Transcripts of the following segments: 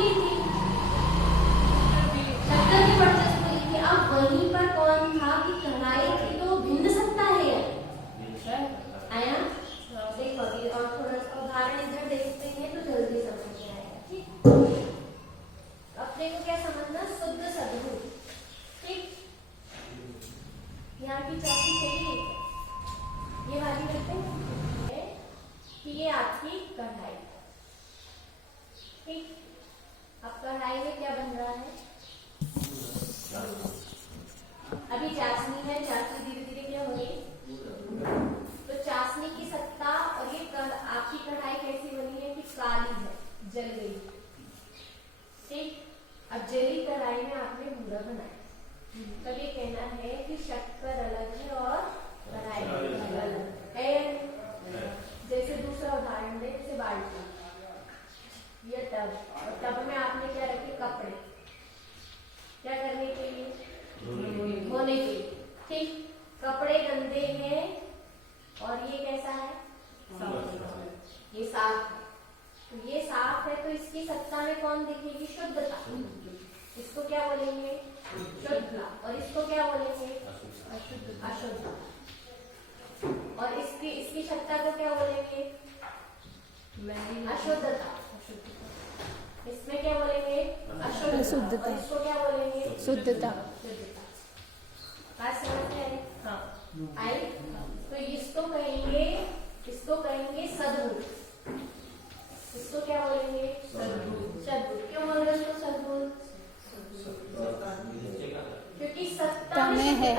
बोली थी, शक्कर की वर्चस्व बोली थी। अब वहीं पर कौन था कि कढ़ाई थी तो भिन्न सत्ता है आया। देखो अभी और थोड़ा सा उदाहरण इधर देखते हैं तो जल्दी समझ में आएगा। ठीक, अपने को क्या समझना, शुद्ध सद्गुण। ठीक, यहाँ की चौथी चाहिए ये वाली करते हैं कि ये आपकी कढ़ाई। ठीक, अब कढ़ाई में क्या बन रहा है, अभी चाशनी है, चाशनी धीरे धीरे क्या हो रही, तो चाशनी की सत्ता और ये आपकी कढ़ाई कैसी बनी है कि काली है, जल गई। ठीक, अब जली कढ़ाई में आपने बूरा बनाया, तब ये कहना है कि शक्कर अलग है और कढ़ाई अलग है। जैसे दूसरा उदाहरण दे, जैसे बाल्टी, ये टब, और टब में आपने क्या रखे, कपड़े, क्या करने के लिए, धोने के लिए। ठीक, कपड़े गंदे हैं और ये कैसा है, ये साफ है, तो ये साफ है तो इसकी सत्ता में कौन दिखेगी, शुद्धता। इसको क्या बोलेंगे, शुद्धता, और इसको क्या बोलेंगे, अशुद्ध। और इसकी सत्ता को क्या बोलेंगे, अशुद्धता। इसमें क्या बोलेंगे, अशुद्धता। इसको क्या बोलेंगे, शुद्धता। बात समझ में आई? हाँ आई। तो इसको कहेंगे सद्गुण। इसको क्या बोलेंगे, सद्गुण। क्यों बोल रहे इसको सद्गुण, क्योंकि सत्ता में है।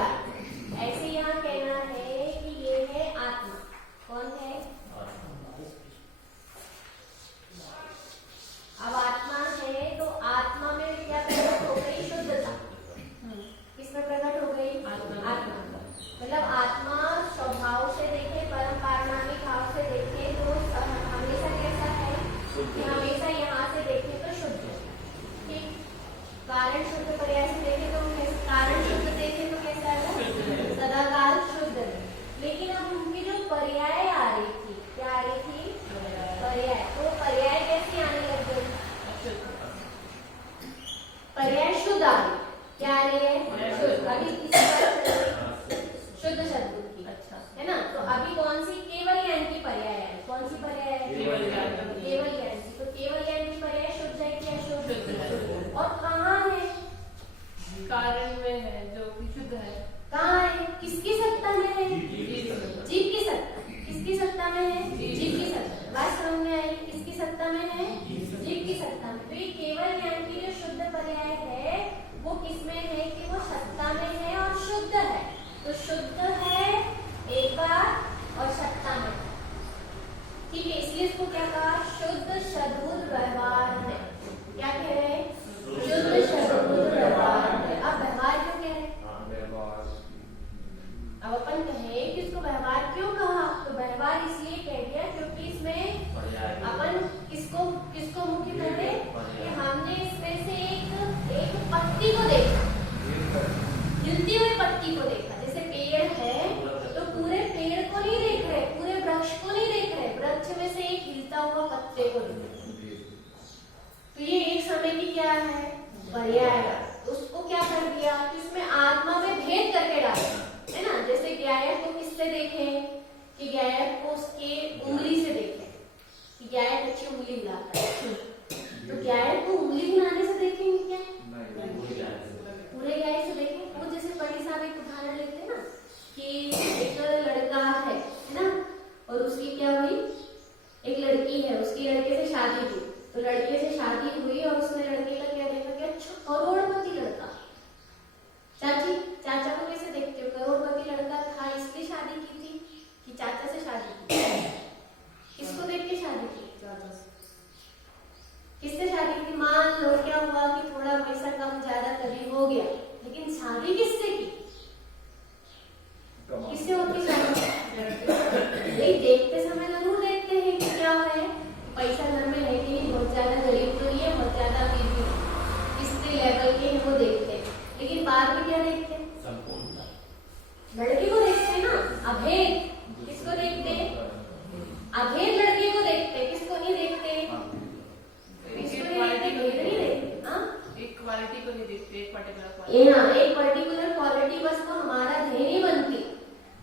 ऐसे यहाँ कहना है कि ये है आत्मा। कौन है, अब आत्मा है तो आत्मा में क्या प्रकट हो गई, शुद्धता। किसमें प्रकट हो गई, आत्मा। मतलब आत्मा स्वभाव से देखे, परम पारमार्थिक भाव से देखे तो हमेशा कैसा है कि हमेशा यहाँ से देखे तो शुद्ध। ठीक, कारण शुद्ध पर्याय से देखे तो कारण शुद्ध देखे तो कैसा है, सदाकाल शुद्ध। लेकिन अब उनकी जो पर्याय आ रही थी, क्या आ रही थी, पर्याय, तो पर्याय कैसी आने लग गई, पर्याय शुद्ध आ रही, क्या आ रही है, शुद्ध। अभी शुद्ध शब्द की, अच्छा है ना। तो अभी कौन सी, केवल यान की पर्याय है, कौन सी पर्याय है, केवल यान की। तो केवल यान की पर्याय शुद्ध है कि अशुद्ध, और कहाँ है, कारण में है जो कि शुद्ध है। कहाँ है, किसकी सत्ता में है, जीव की सत्ता। किसकी सत्ता में है, जीव की सत्ता। बात समझ में आई, किसकी सत्ता में है, जीव की सत्ता में। तो ये केवल ज्ञान की जो शुद्ध पर्याय है वो किसमें है कि वो सत्ता में है और शुद्ध है। तो शुद्ध है एक बार और सत्ता में। ठीक है, इसलिए इसको क्या कहा, शुद्ध सद्बुद्ध व्यवहार है। क्या कह रहे हैं, शुद्ध सद्बुद्ध व्यवहार है। अब व्यवहार क्यों कह रहे हैं, अब अपन कहे कि इसको व्यवहार क्यों कहा, तो व्यवहार इसलिए कह दिया क्योंकि इसमें अपन किसको मुख्य कर रहे कि हमने इसमें से एक पत्ती को देखा, हिलती हुई पत्ती को देखा। जैसे पेड़ है तो पूरे पेड़ को नहीं देख रहे, पूरे वृक्ष को नहीं देख रहे, वृक्ष में से एक हिलता हुआ पत्ते को देख रहे। तो ये एक समय की क्या है, पर्याय। उसको क्या कर दिया कि उसमें आत्मा में भेद करके डाला, है ना। जैसे गायक को किससे देखे कि गायक को उसके उंगली से देखे कि गायक अच्छी उंगली हिलाता है, तो गायक को उंगली हिलाने से देखेंगे क्या, पूरे गायक से देखें। वो जैसे बड़ी साहब एक उदाहरण लेते हैं ना कि एक लड़का है ना, और उसकी क्या हुई, एक लड़की है, उसकी लड़के से शादी हुई। तो लड़के से शादी हुई और उसने लड़के का क्या देखा कि अच्छा करोड़पति लड़का। चाचा को कैसे देखते हो, करोड़पति लड़का था, इसकी शादी की थी कि चाचा से शादी की, किसको देख के शादी की, चाचा से। किससे शादी की, मान लो क्या हुआ कि थोड़ा पैसा कम ज्यादा करीब हो गया, लेकिन शादी किससे की, किससे होती शादी, देखते समय जरूर देखते हैं कि क्या है, पैसा घर में है कि नहीं, बहुत ज्यादा गरीब तो नहीं है, बहुत ज्यादा अमीर भी नहीं, किस लेवल के हैं वो देखते हैं। लेकिन बाद में क्या देखते हैं, लड़की को देखते हैं ना, अभेद किसको देखते हैं, अभेद लड़की को देखते हैं, किसको नहीं देखते, किसको नहीं देखते, भेद नहीं एक पर्टिकुलर क्वालिटी बस वो हमारा ध्येय नहीं बनती,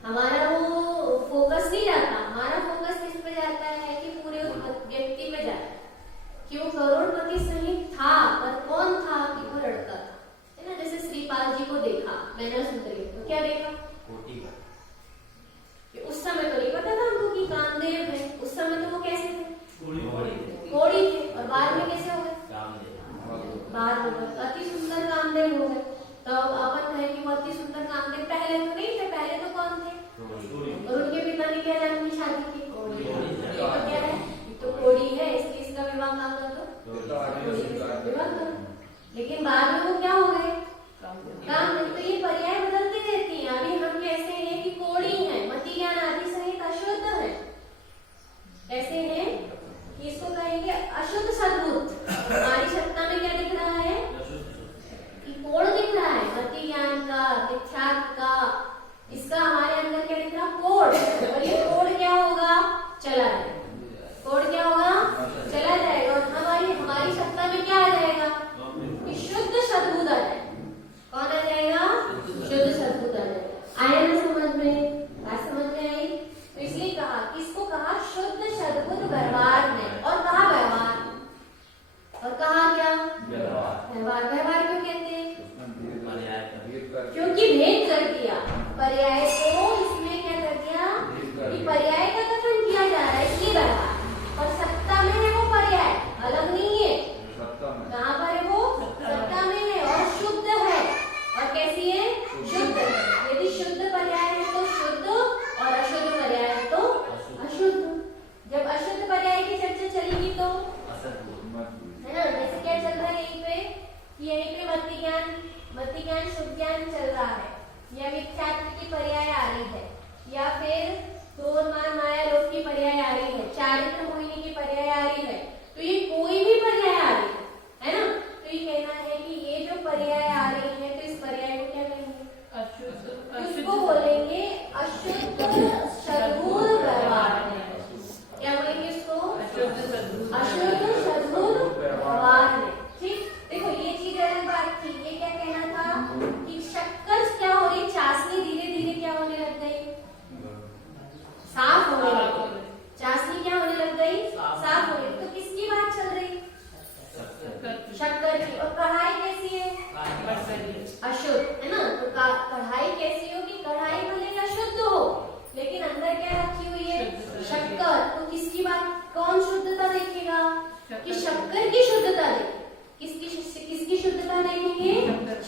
हमारा वो फोकस नहीं जाता, हमारा फोकस किस पे जाता है कि पूरे उस व्यक्ति पे जाता है कि वो करोड़पति सही था, पर कौन था कि वो लड़का था, है ना। जैसे श्रीपाल जी को देखा मैंने सुंदरी, तो क्या देखा कि उस समय तो नहीं पता था हमको कि कामदेव है, उस समय तो वो कैसे थे, कोड़ी थे, और बाद में कैसे हो गए, बाद में अति सुंदर कामदेव हो गए। तो अपन कहें कि वो अति सुंदर कामदेव पहले तो नहीं थे, पहले तो कौन थे, और उनके पिता ने क्या जान की शादी की, तो क्या है, तो कोड़ी है, इसलिए इसका विवाह काम कर दो, विवाह करो। लेकिन बाद में वो क्या हो गए, कामदेव। तो ये पर्याय बदलती रहती है। अभी हम कैसे हैं कि कोड़ी है, मति ज्ञान आदि सहित अशुद्ध है, कैसे हैं कि इसको कहेंगे अशुद्ध सद्बुद्ध। हमारी सत्ता में क्या दिख रहा है कि कोड़ दिख रहा है, मति ज्ञान का, मिथ्यात्व का, इसका हमारे अंदर क्या दिख रहा है, कोड़। और ये कोड़ क्या होगा, चला जाएगा, कोड़ क्या होगा, चला जाएगा, और हमारी सत्ता में क्या आ जाएगा, शुद्ध सद्बुद्ध आ जाएगा। कौन आ जाएगा, शुद्ध सद्बुद्ध आ जाएगा। आया ना समझ में, बात समझ में आई। तो इसलिए कहा, किसको कहा, शुद्ध सद्बुद्ध व्यवहार ने, और कहा व्यवहार, और कहा क्या, व्यवहार। व्यवहार क्यों कहते हैं, क्योंकि भेद कर दिया पर्याय को, इसमें क्या कर दिया कि पर्याय का कथन किया जा रहा है, इसलिए व्यवहार। और सत्ता में है वो पर्याय, अलग नहीं है, कहाँ पर है वो, सत्ता में है, और शुद्ध है, और कैसी है, शुद्ध। यदि शुद्ध पर्याय है तो शुद्ध, और अशुद्ध पर्याय है तो अशुद्ध। जब अशुद्ध पर्याय की चर्चा चलेगी तो है ना, जैसे क्या चल रहा है यहीं पे मति ज्ञान शुभ ज्ञान चल रहा है, या मिथ्यात्व की पर्याय आ रही है, या फिर क्रोध मान माया लोभ की पर्याय आ रही है, चारित्र मोहिनी की पर्याय आ रही है। तो ये कोई भी पर्याय आ रही है ना, तो ये कहना है कि ये जो पर्याय आ रही है, तो इस पर्याय को क्या कहेंगे, उसको बोलेंगे अशुद्ध सद्बुद्ध व्यवहार। क्या बोलेंगे इसको, अशुद्ध सद्बुद्ध व्यवहार। ठीक, देखो ये चीज अलग बात थी। ये क्या कहना था कि शक्कर क्या हो रही, चाशनी धीरे धीरे क्या होने लग गई, साफ होने लग गई, चाशनी क्या होने लग गई, साफ होने। तो किसकी बात चल रही, शक्कर की। और कढ़ाई कैसी है, अशुद्ध, है ना। तो कढ़ाई कैसी हो कि कढ़ाई भले अशुद्ध हो, लेकिन अंदर क्या रखी हुई है, शक्कर। तो किसकी बात, कौन शुद्धता देखेगा कि शक्कर की शुद्धता देखेगी, किसकी शुद्धता देखेंगे,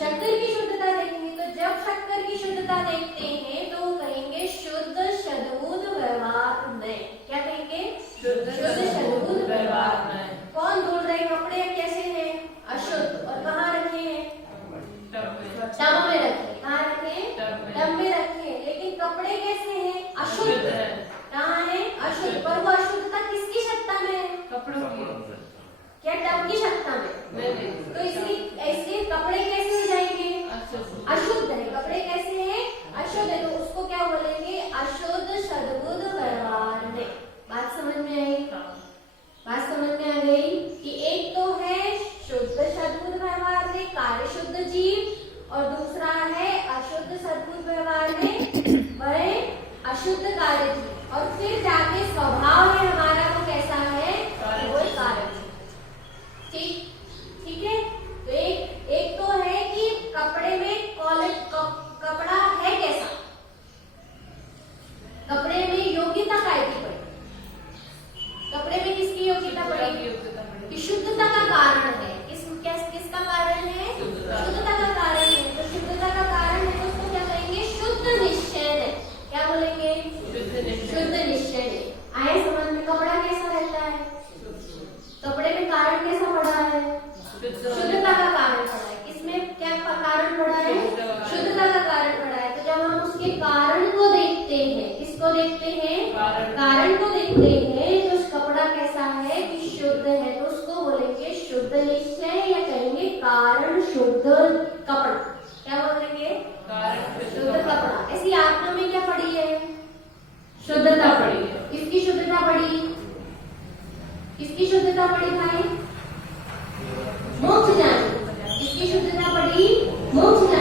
शक्कर की शुद्धता देखेंगे। तो जब शक्कर की शुद्धता देखते हैं तो कहेंगे शुद्ध सद्बुद्ध व्यवहार में। क्या कहेंगे, शुद्ध सद्बुद्ध व्यवहार में। कौन धुल रहे कपड़े कैसे हैं, अशुद्ध, और कहाँ रखे हैं, टब में रखे, कहाँ रखे, टब में रखे, लेकिन कपड़े कैसे हैं, अशुद्ध, कहाँ है, अशुद्ध। पर वो अशुद्धता किसकी सत्ता में है, कपड़ों की, क्या टब की सत्ता में। तो इसलिए कपड़े कैसे हो जाएंगे, अशुद्ध है, कपड़े कैसे हैं, अशुद्ध है। तो उसको क्या बोलेंगे, अशुद्ध सद्बुद्ध व्यवहार में। बात समझ में आई, बात समझ में आ गई कि एक तो है शुद्ध सद्बुद्ध व्यवहार में कार्य शुद्ध जीव, और दूसरा है अशुद्ध सद्बुद्ध व्यवहार में वह अशुद्ध कार्य जीव। और फिर जाके स्वभाव है हमारा वो कैसा है, वो कार्य जीव। ठीक है। तो एक तो है कि कपड़े में कपड़ा है कैसा, कपड़े में योग्यता काय की पड़ी, कपड़े में किसकी योग्यता पड़ी, कि शुद्धता का कारण है। किसका कारण है, शुद्धता का कारण है। तो शुद्धता का कारण है तो उसको क्या कहेंगे, शुद्ध निश्चय है। क्या बोलेंगे, शुद्ध निश्चय है। आए समझ में, कपड़ा कैसा रहता है, कपड़े में कारण कैसा पड़ा है, शुद्धता का कारण पड़ा है। किसमें क्या कारण पड़ा है, शुद्धता का कारण पड़ा है। तो जब हम उसके कारण को देखते हैं, किसको देखते हैं, कारण को देखते हैं, तो उस कपड़ा कैसा है कि शुद्ध है, तो उसको बोलेंगे शुद्ध निश्चय, या कहेंगे कारण शुद्ध कपड़ा। क्या बोलेंगे, कारण शुद्ध कपड़ा। ऐसी आत्मा में क्या पड़ी है, शुद्धता पड़ी है। किसकी शुद्धता पड़ी, किसकी शुद्धता पड़ी भाई, मोक्ष ज्ञान। किसकी शुद्धता पड़ी, मोक्ष ज्ञान।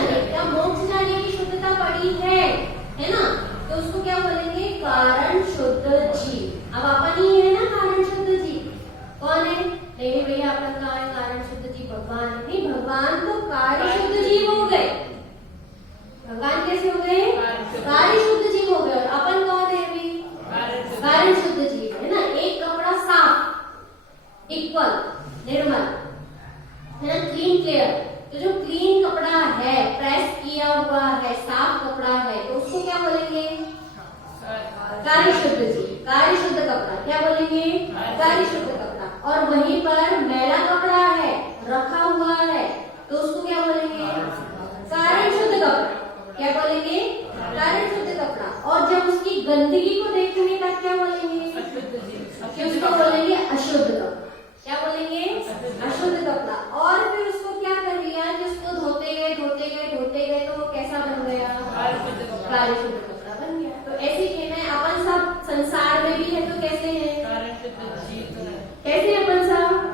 कहा है कारण शुद्ध जीव भगवान? नहीं, भगवान तो कार्य शुद्ध जीव हो गए। भगवान कैसे हो गए? कार्य शुद्ध जीव हो गए। और अपन कौन है अभी? कारण शुद्ध जीव है ना। एक कपड़ा साफ, इक्वल, निर्मल है ना, क्लीन क्लियर। तो जो क्लीन कपड़ा है, प्रेस किया हुआ है, साफ कपड़ा है, तो उसको क्या बोलेंगे? कार्य शुद्ध जीव। कार्य शुद्ध कपड़ा क्या बोलेंगे? कार्य शुद्ध कपड़ा। और वहीं पर मैला कपड़ा है, रखा हुआ है, तो उसको क्या बोलेंगे? कारण शुद्ध कपड़ा। क्या बोलेंगे? कारण शुद्ध कपड़ा। और जब उसकी गंदगी को देखेंगे तब क्या बोलेंगे? उसको बोलेंगे अशुद्ध कपड़ा। क्या बोलेंगे? अशुद्ध कपड़ा। और फिर उसको क्या कर लिया कि उसको धोते गए धोते गए धोते गए तो वो कैसा बन गया? कार्य शुद्ध कपड़ा बन गया। तो ऐसे कहना है अपन सब संसार में भी है तो कैसे है? कैसे अपन सब?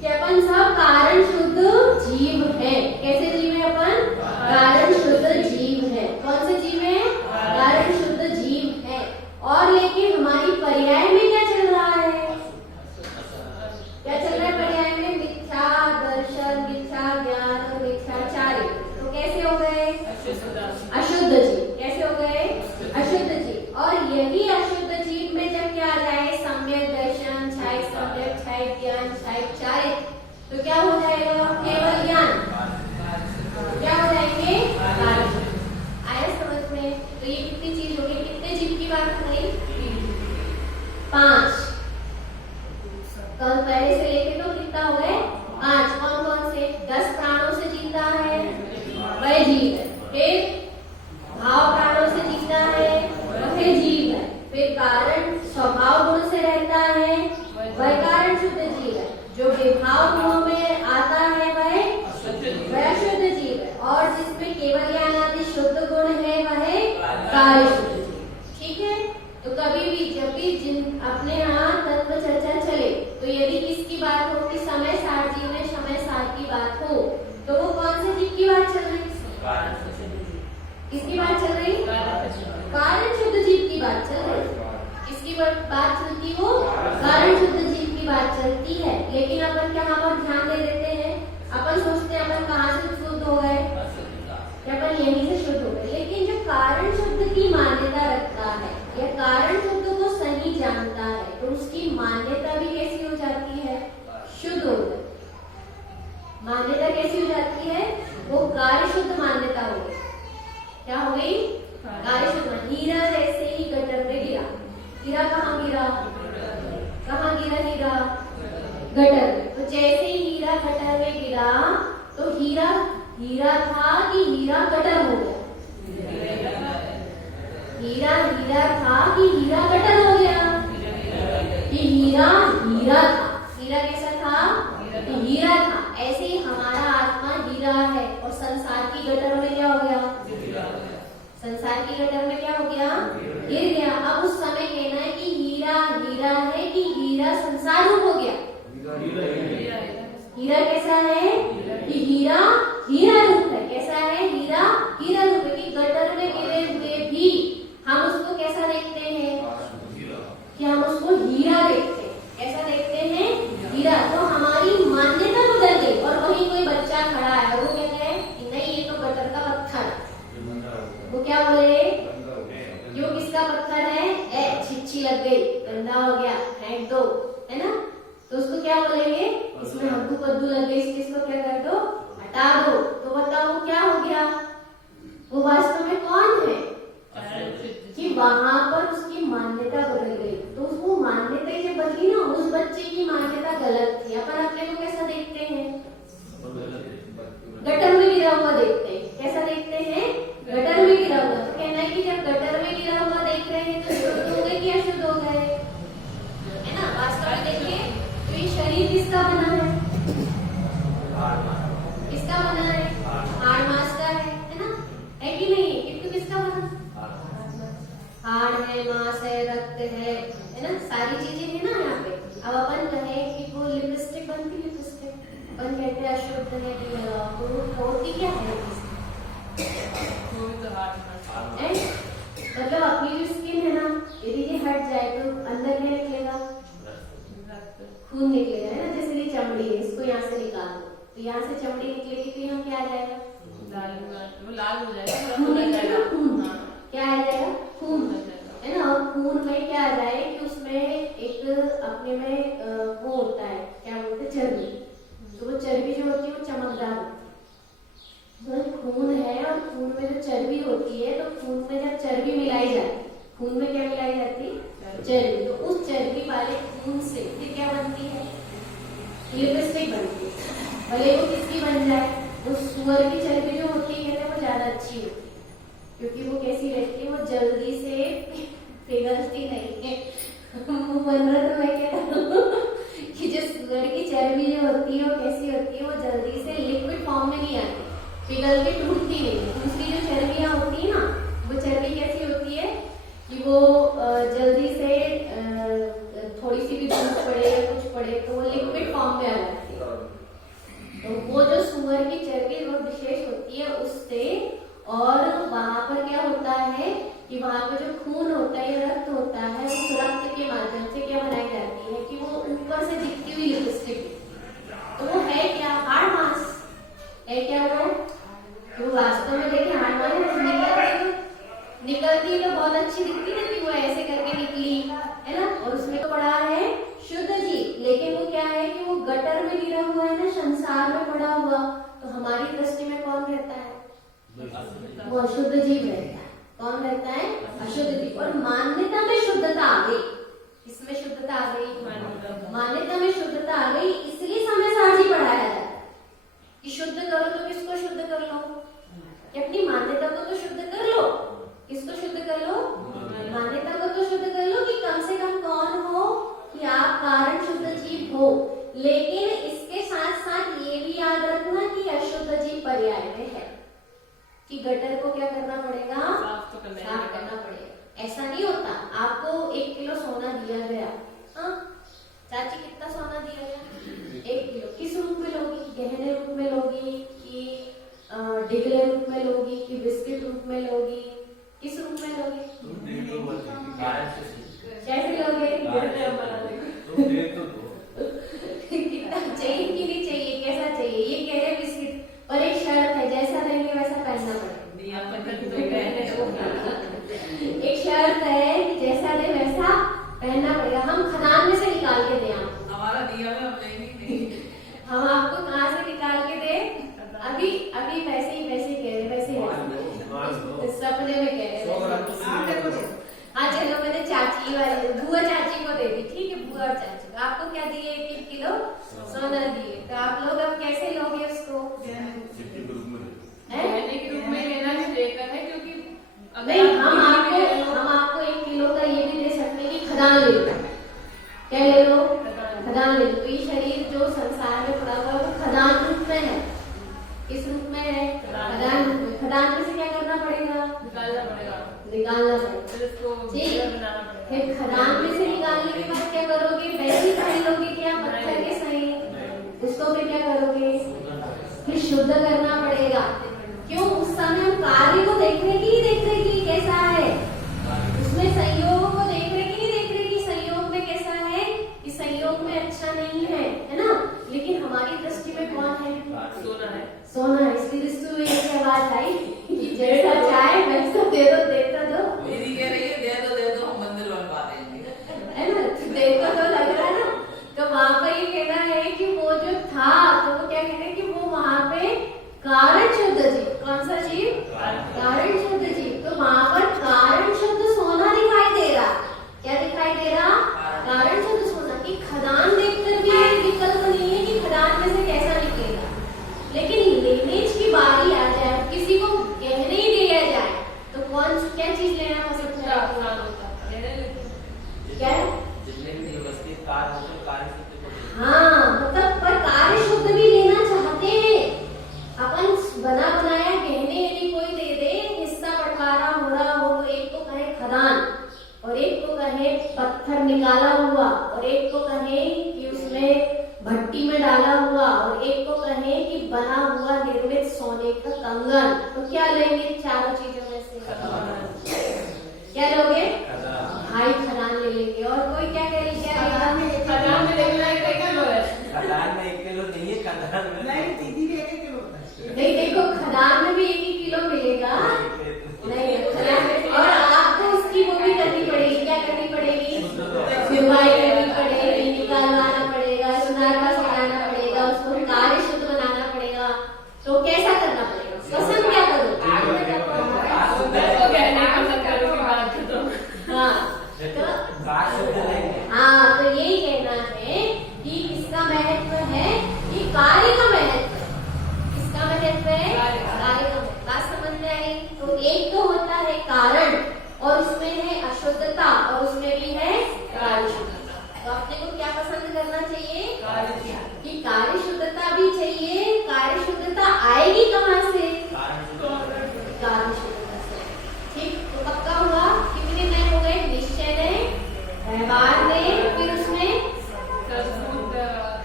कि अपन सब कारण शुद्ध जीव है। कैसे जीव है अपन? कारण शुद्ध जीव है। कौन से जीव है? कारण शुद्ध जीव है। और लेकिन हमारी पर्याय में क्या चल रहा है? क्या चल रहा है पर्याय में? मिथ्या दर्शन, मिथ्या ज्ञान और मिथ्याचार्य। तो कैसे हो गए? अशुद्ध जीव। कैसे हो गए? अशुद्ध जीव। और यही अशुद्ध जीव में जब क्या आ जाए? सम्यक दर्शन, छाय सम्यक, छाय ज्ञान, छाय चारित्र, तो क्या हो जाएगा? केवल ज्ञान। क्या हो जाएंगे? आया समझ में? तो ये कितनी चीज हो गई? कितने जीव की बात हो गई? 5। कल पहले से लेके तो कितना हो गए? 5। कौन कौन से? 10 प्राणों से जीता है वह जीव है। फिर भाव प्राणों से जीता है वह जीव है। फिर कारण स्वभाव गुण से रहता है वह कारण शुद्ध जीव है। जो विभाव गुणों में आता है वह शुद्ध जीव है। और जिसमें केवल ज्ञान आदि शुद्ध गुण है वह कार्य शुद्ध जीव। ठीक है। तो कभी भी जब भी जिन अपने यहाँ तत्व चर्चा चले तो यदि किसकी बात हो कि समय सार जीव में समय सार की बात हो तो वो कौन से जीव की बात चल रही? किसकी बात चल रही? कारण शुद्ध जीव की बात चल रही। किसकी बात चलती? वो कारण शुद्ध जीव की बात चलती है। लेकिन अपन कहाँ पर ध्यान दे देते हैं? अपन सोचते हैं अपन कहाँ से शुद्ध हो गए? अपन यहीं से शुद्ध हो गए। लेकिन जो कारण शुद्ध की मान्यता रखता है या कारण शुद्ध को सही जानता है तो उसकी मान्यता भी कैसी हो जाती है? शुद्ध हो गई। मान्यता कैसी हो जाती है? वो कार्य शुद्ध मान्यता हो गई। क्या हो गई? कार्य शुद्ध। हीरा जैसे ही गटर में गिरा। हीरा कहाँ गिरा? कहाँ गिरा हीरा? गटर में। तो जैसे ही हीरा गटर में गिरा तो हीरा हीरा था कि हीरा गटर हो गया? हीरा हीरा था कि हीरा गटर हो गया? कि हीरा हीरा था। हीरा कैसा था? कि हीरा था। ऐसे ही हमारा आत्मा हीरा है और संसार की गटर में क्या हो गया? संसार की गटर में क्या हो गया? गिर गया। अब उस समय कहना है कि हीरा हीरा है कि हीरा संसार रूप हो गया? हीरा कैसा है? कि हीरा हीरा रूप है। कैसा है? हीरा हीरा रूप है। कि गटर में गिरे हुए भी हम उसको कैसा देखते हैं? कि हम उसको हीरा देखते हैं। कैसा देखते हैं? हीरा। तो हमारी मान्यता बदल गई। और वहीं कोई बच्चा खड़ा है और वो कहता है कि नहीं ये तो गटर का पत्थर है। वो क्या बोले? क्यों? किसका पत्थर है? छिच्छी लग गई, गंदा हो गया, फेंक दो, है ना? तो उसको क्या बोलेंगे? इसमें हड्डू कद्दू लग गई, इसको क्या कर दो? हटा दो। तो बताओ क्या हो गया? वो वास्तव में कौन है? कि वहां पर उसकी मान्यता बदल गई। तो वो मान्यता जब बदली ना, उस बच्चे की मान्यता गलत थी। अपन अपने को कैसा देखते हैं? गटर में गिरा हुआ देखते हैं। कैसा देखते हैं? गटर में गिरा हुआ। तो कहना है कि जब गटर में गिरा हुआ देख रहे हैं तो शुद्ध हो गए कि अशुद्ध हो गए? है ना? वास्तव में देखिए तो ये शरीर किसका बना है? किसका बना है? हाड़ मांस का है ना? है कि नहीं? किंतु किसका बना? हाड़ है, मांस है, रक्त है ना? सारी चीजें है ना यहाँ पे। अब अपन कहे कि वो लिपस्टिक बनती, लिपस्टिक अपन कहते हैं अशुद्ध है कि तो होती क्या है? मतलब अपनी जो स्किन है ना, यदि ये हट जाए तो अंदर क्या निकलेगा? खून निकलेगा, है ना? जैसे ये चमड़ी चमड़ी है, इसको यहाँ से निकाल दो, तो यहाँ से चमड़ी निकलेगी तो यहाँ क्या आ जाएगा? लाल हो जाएगा, खून आ जाएगा, खून। क्या आ जाएगा? खून, है है ना। और खून में क्या आ जाए कि उसमें एक अपने में वो होता है, क्या बोलते हैं, चर्बी। तो वो चर्बी जो होती है वो चमकदार होती है। तो खून है और खून में जो चर्बी होती है, तो खून में जब चर्बी मिलाई जाती है, खून में क्या मिलाई जाती है? चर्बी। तो उस चर्बी वाले खून से फिर क्या बनती है? लिपस्टिक बनती है। भले वो किसकी बन जाए, वो सुअर की चर्बी जो होती है वो ज्यादा अच्छी होती है, क्योंकि वो कैसी रहती है, वो जल्दी से पिघलती नहीं है। मुंह बन रहा तो मैं क्या करूं कि जो सुअर की चर्बी जो होती है वो कैसी होती है, वो जल्दी से लिक्विड फॉर्म में नहीं आती, पिघल के टूटती नहीं है। दूसरी जो चर्बियां होती है ना, वो चर्बी कैसी होती है कि वो जल्दी से थोड़ी सी भी धूप पड़े या कुछ पड़े तो वो लिक्विड फॉर्म में आ जाती है। तो वो जो सुअर की चर्बी वो विशेष होती है उससे। और वहां पर क्या होता है कि वहां पर जो खून होता है या रक्त होता है, उस रक्त के माध्यम से क्या बनाई जाती है कि वो ऊपर से दिखती हुई लिपस्टिक, तो वो है क्या? हार्ड मास है। क्या वो तो वास्तव में देखिए हार्ड मास निकलती तो बहुत अच्छी दिखती है कि वो ऐसे करके निकली, है ना। और उसमें तो पड़ा है शुद्ध जीव, लेकिन वो क्या है कि वो गटर में गिरा हुआ है ना, संसार में पड़ा हुआ। तो हमारी दृष्टि में कौन रहता है? वो अशुद्ध जीव रहता है। कौन रहता है? अशुद्ध जीव। और मान्यता में शुद्धता आ गई। इसमें शुद्धता आ गई, मान्यता में शुद्धता आ गई। इसलिए समय साझी पढ़ाया जाता है कि शुद्ध करो तो किसको शुद्ध कर लो? कि अपनी मान्यता को तो शुद्ध कर लो। किसको शुद्ध कर लो? मान्यता को तो शुद्ध कर लो कि कम से कम कौन हो कि आप कारण शुद्ध जीव हो। लेकिन इसके साथ साथ ये भी याद रखना कि अशुद्ध जीव पर्याय में है, कि गटर को क्या करना पड़ेगा? साफ करना पड़ेगा। ऐसा नहीं होता आपको 1 किलो सोना दिया गया, हाँ चाची कितना सोना दिया गया? 1 किलो। किस रूप में लोगी? गहने रूप में लोगी कि डिगले रूप में लोगी कि बिस्किट रूप में लोगी? किस रूप में लोगे? कैसे लोगे? कितना चाहिए कि नहीं चाहिए, कैसा चाहिए? ये कह रहे बिस्किट, पर एक शर्त है, जैसा देंगे वैसा पहनना पड़ेगा। एक शर्त है कि जैसा दे वैसा पहनना पड़ेगा। हम खदान में से निकाल के दें आपको, हमारा दिया में हम लेंगे, हम आपको कहाँ से निकाल के दें? अभी वैसे ही कह रहे, वैसे सपने में कह रहे। हाँ चलो, मैंने चाची वाली बुआ चाची को दे दी, ठीक है। बुआ और चाची को आपको क्या दिए? 1 किलो सोना दिए। तो आप लोग अब कैसे लोगे उसको? गहने के रूप में लेना ही बेहतर है, क्योंकि नहीं, हम आपको 1 किलो का ये भी दे सकते हैं कि खदान ले लो। क्या ले लो? खदान ले लो। तो ये शरीर जो संसार में पड़ा हुआ है वो खदान रूप में है। किस रूप में है? खदान रूप में। खदान में से क्या करना पड़ेगा? निकालना पड़ेगा। फिर खदान में से निकालने के बाद क्या करोगे? वैसी सही लोगे क्या? पत्थर के सही, उसको फिर क्या करोगे? फिर शुद्ध करना पड़ेगा। क्यों? उस समय हम कार्य को देख रहे कि कैसा है, उसमें संयोग को देख रहे कि संयोग में कैसा है, कि संयोग में अच्छा नहीं है ना। लेकिन हमारी दृष्टि में कौन है? सोना है। इसलिए दृष्टि में एक आवाज आई कि जैसा चाहे वैसा दे दो, देता दो। दीदी कह रही है दे दो हम मंदिर बनवा देंगे, है ना। देखो तो लग रहा है ना। तो वहां पर ये कहना है कि वो जो था, तो वो क्या कहते हैं कि वो वहां पे कारण शुद्ध जीव, कौन सा जीव? कारण शुद्ध जीव। तो वहां पर कारण शुद्ध सोना दिखाई दे रहा। क्या दिखाई दे रहा? कारण शुद्ध सोना। की खदान देखकर भी एक विकल्प नहीं है कि खदान में से कैसा निकलेगा। लेकिन लेने की बारी आ जाए, किसी को गहने ही दिया जाए, तो कौन क्या चीज लेना पसंद करेगा? क्या? हाँ, मतलब पर कार्य शुद्ध भी लेना चाहते हैं अपन। बना बनाया गहने यदि कोई दे दे, हिस्सा बंटवारा हो रहा हो, तो एक को कहे खदान और एक को कहे पत्थर निकाला हुआ और एक को कहे कि उसमें भट्टी में डाला हुआ और एक को कहे कि बना हुआ निर्मित सोने का कंगन, तो क्या लेंगे? चारों चीजों में से क्या लोगे? भाई खदान ले लेंगे। और कोई क्या करेगा? खदान में लेना 1 किलो है। खदान में 1 किलो नहीं दीदी भी 1-1 किलो होता है। नहीं देखो, खदान में भी 1-1 किलो मिलेगा। नहीं, खदान में और आपको उसकी वो भी करनी पड़ेगी। क्या करनी पड़ेगी? सिंचाई करनी पड़ेगी, निकालवाना पड़ेगा, सुनाना सिखाना पड़ेगा, उसको कार्य शुद्ध बनाना पड़ेगा। तो कैसा करना पड़ेगा? पसंद क्या करो? तो कहने पसंद करूंगी बात तो। हाँ, तो यही कहना है कि किसका महत्व है? कि कार्य का महत्व। किसका महत्व है? कार्य का महत्व। बात समझ में आई? तो एक तो होता है कारण और उसमें है अशुद्धता और उसमें भी है कार्य शुद्धता। तो अपने को क्या पसंद करना चाहिए? कि कार्य शुद्धता भी चाहिए। कार्य शुद्धता आएगी कहाँ से? कार्य शुद्धता से। ठीक, तो पक्का हुआ। कितने नए हो गए? निश्चय नए, व्यवहार नए, फिर उसमें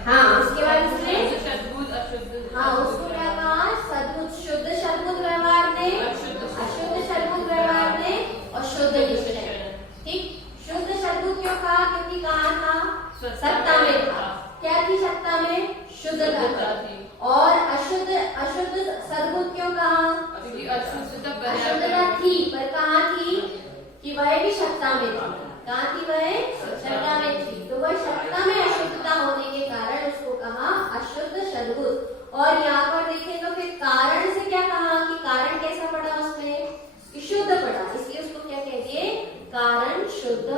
हाँ, उसके बाद उसमें हाँ, उसको क्या कहा? सद्बुद्ध, शुद्ध सद्बुद्ध व्यवहार ने, अशुद्ध सद्बुद्ध व्यवहार ने और शुद्ध निश्चय। ठीक, शुद्ध सद्बुद्ध क्यों कहा? क्योंकि कहा था सत्ता में था। क्या थी सत्ता में? शुद्धता थी। और अशुद्ध सद्बुद्ध क्यों कहा? अशुद्धता थी, पर कहाँ थी? कि वह भी सत्ता में थी। कहाँ थी वह? सत्ता में थी। तो वह सत्ता में अशुद्धता होने के कारण उसको कहा अशुद्ध सद्बुद्ध। और यहाँ पर देखें तो फिर कारण से क्या कहा? कि कारण कैसा पड़ा उसमें? कि शुद्ध पड़ा, इसलिए उसको क्या कह दिए? कारण शुद्ध